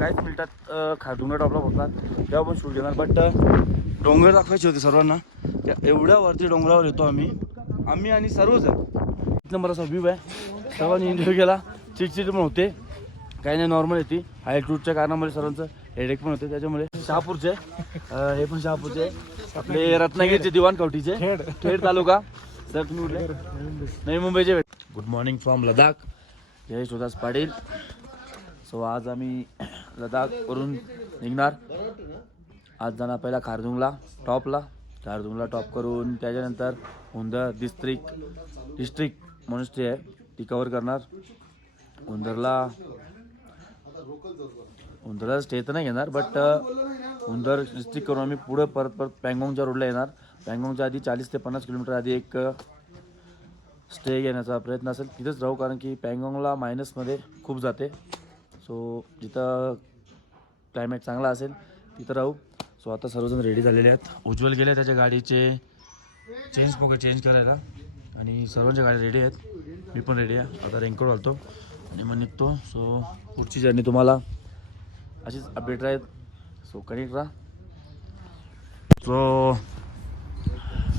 काहीच मिनिटात खारदुंगा टॉपला पोहोचणार, तेव्हा पण शूट घेणार. बट डोंगर दाखवायचे होते सर्वांना. एवढ्या वरती डोंगरावर येतो आम्ही आणि सर्वजण. एक नंबर असा व्ह्यू आहे. सर्वांनी एन्जॉय केला. चिडचिड पण होते, काही नाही, नॉर्मल येते. हायट्रूटच्या कारणामुळे सर्वांचं हेडेक पण होते. त्याच्यामुळे शहापूरचे हे पण शहापूरचे आपले रत्नागिरीचे दिवाण कवठीचे खेड तालुका. सर तुम्ही उठले नवी मुंबईचे. Good morning from Ladakh. Jai Sudas Patil. So आज आम्ही लडाखवरून निघणार. आज जाणार पहिला खारदुंगला टॉपला. खारदुंगला टॉप करून त्याच्यानंतर उंदर डिस्ट्रिक्ट मोनेस्ट्री आहे ती कवर करणार. उंदरला स्टे तर नाही घेणार, बट उंदर डिस्ट्रिक्ट करून आम्ही पुढे परत पँगॉंगच्या रोडला येणार. पँगॉंगच्या आधी 40 ते 50 किलोमीटर आधी एक स्टे घेण्याचा प्रयत्न असेल. तिथंच राहू, कारण की पँगॉंगला मायनसमध्ये खूप जाते. सो जिथं क्लायमेट चांगला असेल तिथं राहू. सो आता सर्वजण रेडी झालेले आहेत. उज्ज्वल गेले त्याच्या गाडीचे चेंज करायला आणि सर्वांच्या गाड्या रेडी आहेत. मी पण रेडी आहे. आता रेनकोट घालतो आणि मग निघतो. सो पुढची जर्नी तुम्हाला अशीच अपडेट राहील. सो कनेक्ट राहा. सो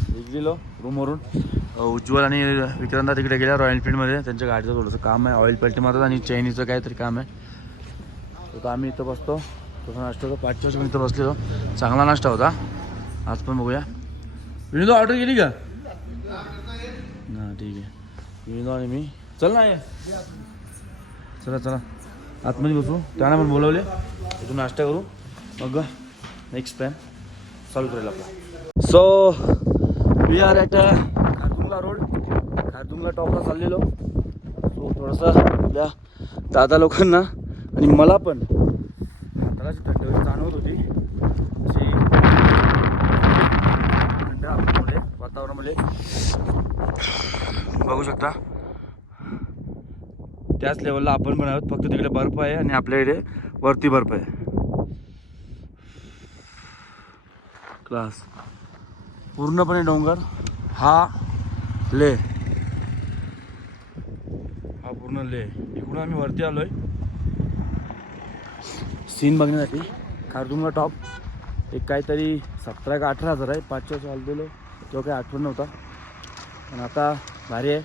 निघलो रूमवरून. उज्ज्वल आणि विक्रांत तिकडे गेल्या रॉयल एनफील्डमध्ये. त्यांच्या गाडीचं थोडंसं काम आहे, ऑइल पलटी मारतात आणि चैनीचं काहीतरी काम आहे. तर आम्ही इथं बसतो. तसं नाश्ता होतो 5 वाजता इथं बसलेलो. चांगला नाश्ता होता. आज पण बघूया. विनोद ऑर्डर केली का? हां ठीक आहे. विनोद आणि मी चल ना. चला आतमध्ये बसू. त्यांना पण बोलवले. इथून नाश्ता करू, मग नेक्स्ट प्लॅन चालू करेल आपला. So we are at Khardungla road. Khardungla टॉपला चाललेलो. सो थोडंसं आपल्या दादा लोकांना आणि मला पण हाताला थंडी जाणवत होती. अशी थंड हवेमुळे, वातावरणामुळे बघू शकता. त्याच लेवलला आपण पण आहोत, फक्त तिकडे बर्फ आहे आणि आपल्या इकडे वरती बर्फ आहे. क्लास पूर्णपणे डोंगर. हा पूर्ण ले. इकडून आम्ही वरती आलोय सीन बघण्यासाठी. खारदुंगा टॉप एक काहीतरी 17 का 18 हजार आहे. 5 वर्ष आलेलो तेव्हा काही आठवण नव्हता, पण आता भारी आहे.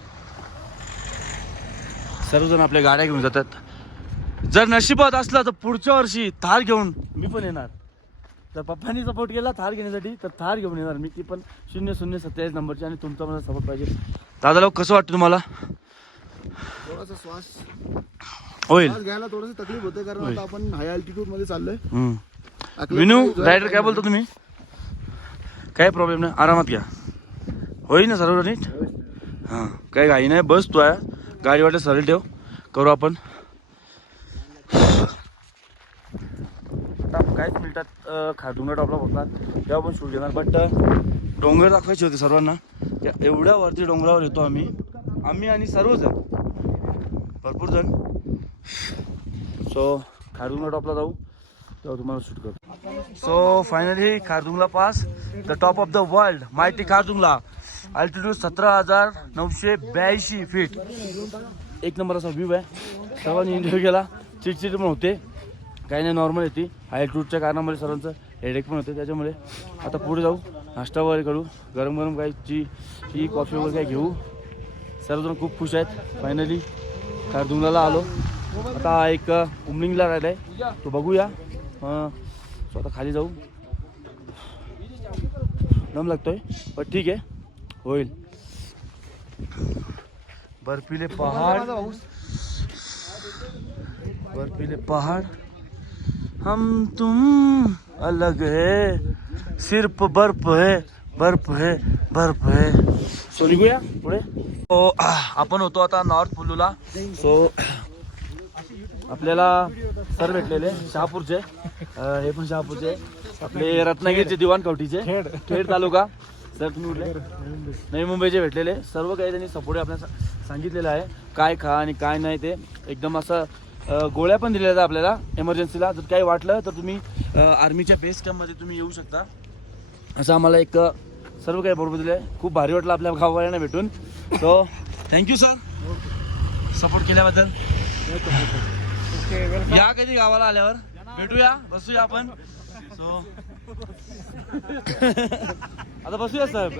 सर्वजण आपल्या गाड्या घेऊन जातात. जर नशिबात असलं तर पुढच्या वर्षी थार घेऊन मी पण येणार. तर पप्पांनी सपोर्ट केला थार घेण्यासाठी, तर थार घेऊन येणार मी. ती पण 0027 नंबरची. आणि तुमचा मला सपोर्ट पाहिजे. दादा लोक कसं वाटतं तुम्हाला? थोडासा श्वास होईल घ्यायला थोडंसं तकलीफ होते, कारण आता आपण हाय अल्टिट्यूड मध्ये चाललोय. विनू रायडर काय बोलतो तुम्ही? काय प्रॉब्लेम नाही, आरामात घ्या. होईल ना सर्व नीट? हां काही घाई नाही. बस तू आहे गाडी वाटत सरळ ठेव, करू आपण. आता काहीच मिनिटात खारदुंगा टॉपला पोहोचणार, तेव्हा पण शूट घेणार. बट डोंगर दाखवायचे होते सर्वांना. एवढ्या वरती डोंगरावर येतो आम्ही आणि सर्वजण, भरपूर जण. सो खारदुंगा टॉपला जाऊ, तेव्हा तुम्हाला शूट करू. So finally Khardungla pass, the top of the world, mighty Khardungla. Altitude 17,982 feet. एक नंबर असा व्ह्यू आहे. सर्वांनी एन्जॉय केला. चिडचिड पण होते, काही नाही, नॉर्मल येते. हायट्रूटच्या कारणामुळे सर्वांचं हेडेक पण होते. त्याच्यामुळे आता पुढे जाऊ, नाश्ता वगैरे करू, गरम काही टी कॉफी वगैरे काही घेऊ. सर्वजण खूप खुश आहेत. फायनली खारदुंगला आलो. आता एक उमलिंगला राहिला आहे, तो बघूया. सो आता खाली जाऊ. दम लागतोय पण ठीक आहे, होईल. बर्फीले पहाड़ हम तुम अलग है, सिर्फ बर्फ है. सो निघूया पुढे. सो आपण होतो आता नॉर्थ कुल्लूला. सो आपल्याला सर भेटलेले शहापूरचे, हे पण शहापूरचे आपले रत्नागिरीचे दिवाण कवठीचे खेड तालुका. सर तुम्ही उठले नवी मुंबईचे भेटलेले. सर्व काही त्यांनी सपोर्ट आपल्याला सांगितलेलं आहे, काय खा आणि काय नाही ते. एकदम असं गोळ्या पण दिलेल्या आहेत आपल्याला एमर्जन्सीला. जर काही वाटलं तर तुम्ही आर्मीच्या बेस कॅम्पमध्ये तुम्ही येऊ शकता, असं आम्हाला एक सर्व काही बरोबर दिलं आहे. खूप भारी वाटलं आपल्या गाववाल्यांना भेटून. सो थँक्यू सर सपोर्ट केल्याबद्दल. या कधी गावाला आल्यावर भेटूया, बसूया आपण. सो आता बसूया साहेब.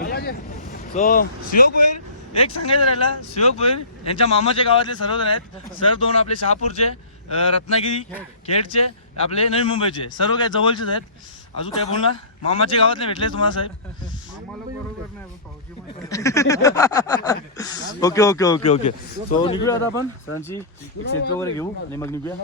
सो शिवक भोईर एक सांगायचं राहिला, शिवक भोईर यांच्या मामाच्या गावातले सर्वजण आहेत. सर दोन आपले शहापूरचे, रत्नागिरी खेडचे, आपले नवी मुंबईचे, सर्व काही जवळचेच आहेत. अजून काय बोलणार, मामाच्या गावातले भेटले तुम्हाला साहेब? Okay okay okay okay. So निघूया आता आपण, सरांची एक सेल्फी वगैरे घेऊ आणि मग निघूया.